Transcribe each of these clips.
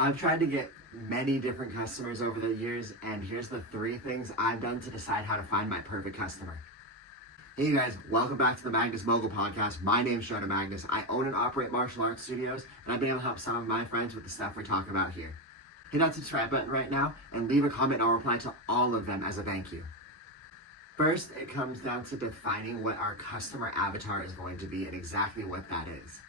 I've tried to get many different customers over the years, and here's the 3 things I've done to decide how to find my perfect customer. Hey you guys, welcome back to the Magness Mogul Podcast. My name's Jonah Magness. I own and operate martial arts studios, and I've been able to help some of my friends with the stuff we talk about here. Hit that subscribe button right now, and leave a comment, and I'll reply to all of them as a thank you. First, it comes down to defining what our customer avatar is going to be and exactly what that is.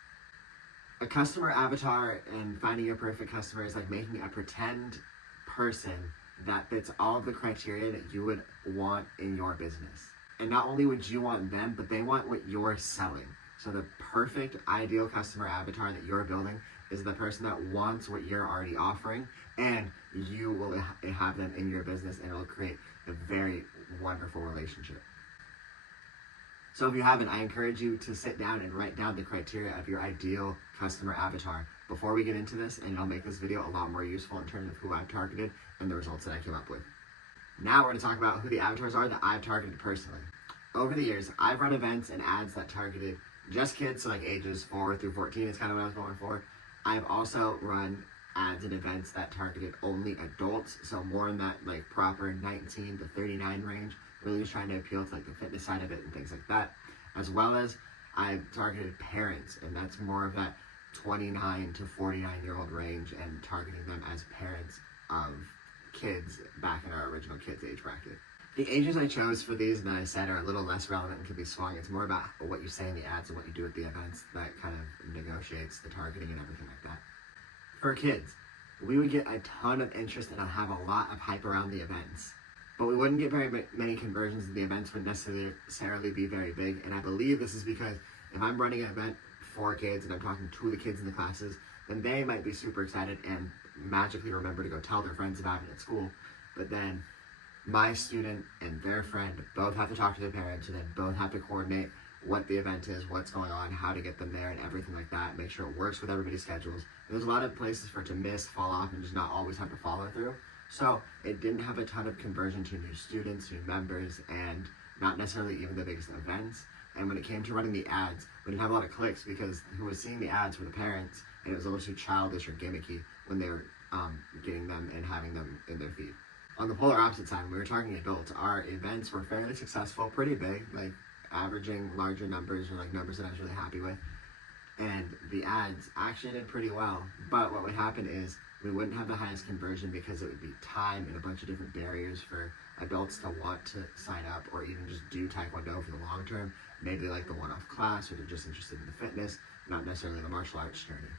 A customer avatar and finding your perfect customer is like making a pretend person that fits all of the criteria that you would want in your business. And not only would you want them, but they want what you're selling. So the perfect ideal customer avatar that you're building is the person that wants what you're already offering, and you will have them in your business, and it'll create a very wonderful relationship. So if you haven't, I encourage you to sit down and write down the criteria of your ideal customer avatar before we get into this, and it'll make this video a lot more useful in terms of who I've targeted and the results that I came up with. Now we're going to talk about who the avatars are that I've targeted personally. Over the years, I've run events and ads that targeted just kids, so like ages 4 through 14 is kind of what I was going for. I've also run ads and events that targeted only adults, so more in that like proper 19 to 39 range, really just trying to appeal to like the fitness side of it and things like that, as well as I've targeted parents, and that's more of that 29 to 49-year-old range, and targeting them as parents of kids back in our original kids age bracket. The ages I chose for these that I said are a little less relevant and can be swung. It's more about what you say in the ads and what you do at the events that kind of negotiates the targeting and everything like that. For kids, we would get a ton of interest and have a lot of hype around the events, but we wouldn't get very many conversions, and the events wouldn't necessarily be very big. And I believe this is because if I'm running an event for kids and I'm talking to the kids in the classes, then they might be super excited and magically remember to go tell their friends about it at school. But then my student and their friend both have to talk to their parents, and then both have to coordinate what the event is, what's going on, how to get them there, and everything like that. Make sure it works with everybody's schedules. And there's a lot of places for it to miss, fall off, and just not always have to follow through. So it didn't have a ton of conversion to new students, new members, and not necessarily even the biggest events. And when it came to running the ads, we didn't have a lot of clicks because who was seeing the ads were the parents, and it was a little too childish or gimmicky when they were getting them and having them in their feed. On the polar opposite side, when we were targeting adults, our events were fairly successful, pretty big, like averaging larger numbers, or like numbers that I was really happy with. And the ads actually did pretty well, but what would happen is we wouldn't have the highest conversion because it would be time and a bunch of different barriers for adults to want to sign up or even just do Taekwondo for the long term. Maybe they like the one-off class, or they're just interested in the fitness, not necessarily the martial arts journey.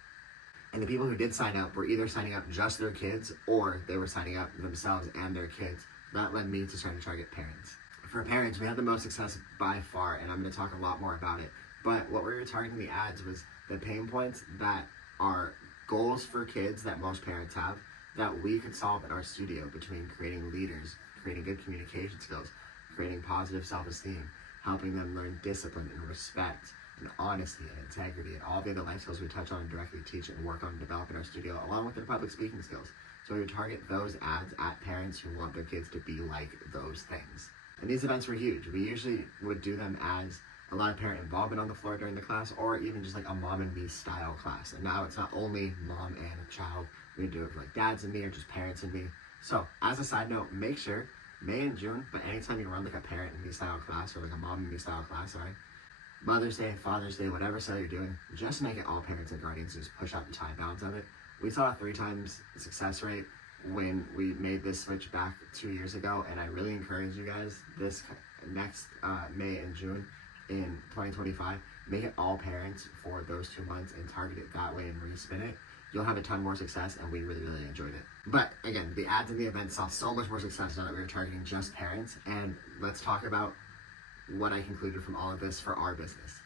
And the people who did sign up were either signing up just their kids, or they were signing up themselves and their kids. That led me to try to target parents. For parents, we had the most success by far, and I'm going to talk a lot more about it. But what we were targeting the ads was the pain points that are goals for kids that most parents have that we could solve in our studio, between creating leaders, creating good communication skills, creating positive self-esteem, helping them learn discipline and respect and honesty and integrity, and all the other life skills we touch on and directly teach and work on and develop in our studio, along with their public speaking skills. So we would target those ads at parents who want their kids to be like those things. And these events were huge. We usually would do them as a lot of parent involvement on the floor during the class, or even just like a mom and me style class. And now it's not only mom and a child. We do it for like dads and me, or just parents and me. So as a side note, make sure May and June, but anytime you run like a parent and me style class, or like a mom and me style class, Mother's Day, Father's Day, whatever style you're doing, just make it all parents and guardians. Just push out the time balance of it. We saw a 3 times success rate when we made this switch back 2 years ago, and I really encourage you guys this next May and June in 2025, make it all parents for those 2 months and target it that way and respin it. You'll have a ton more success, and we really, really enjoyed it. But again, the ads and the events saw so much more success now that we were targeting just parents. And let's talk about what I concluded from all of this for our business.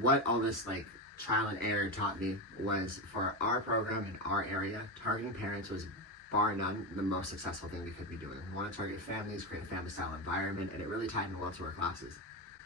What all this like trial and error taught me was, for our program in our area, targeting parents was bar none the most successful thing we could be doing. We want to target families, create a family style environment, and it really tied in well to our classes.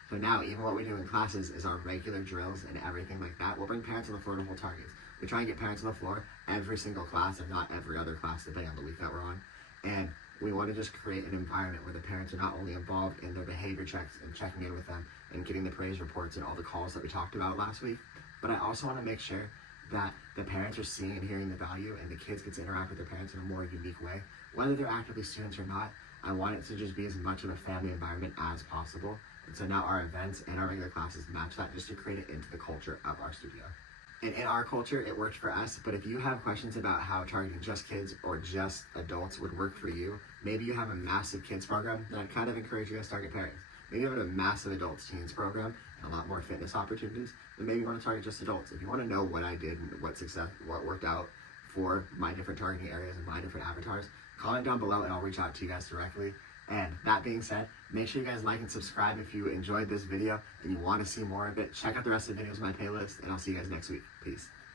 So now even what we do in classes is our regular drills and everything like that. We'll bring parents on the floor to hold targets. We try and get parents on the floor every single class, and not every other class, depending on the week that we're on. And we want to just create an environment where the parents are not only involved in their behavior checks and checking in with them and getting the praise reports and all the calls that we talked about last week, but I also want to make sure that the parents are seeing and hearing the value, and the kids get to interact with their parents in a more unique way. Whether they're actively students or not, I want it to just be as much of a family environment as possible. And so now our events and our regular classes match that, just to create it into the culture of our studio. And in our culture, it worked for us, but if you have questions about how targeting just kids or just adults would work for you, maybe you have a massive kids program, then I'd kind of encourage you guys to target parents. Maybe you have a massive adults teens program and a lot more fitness opportunities, then maybe you want to target just adults. If you want to know what I did and what worked out for my different targeting areas and my different avatars, comment down below and I'll reach out to you guys directly. And that being said, make sure you guys like and subscribe if you enjoyed this video and you want to see more of it. Check out the rest of the videos on my playlist, and I'll see you guys next week. Peace.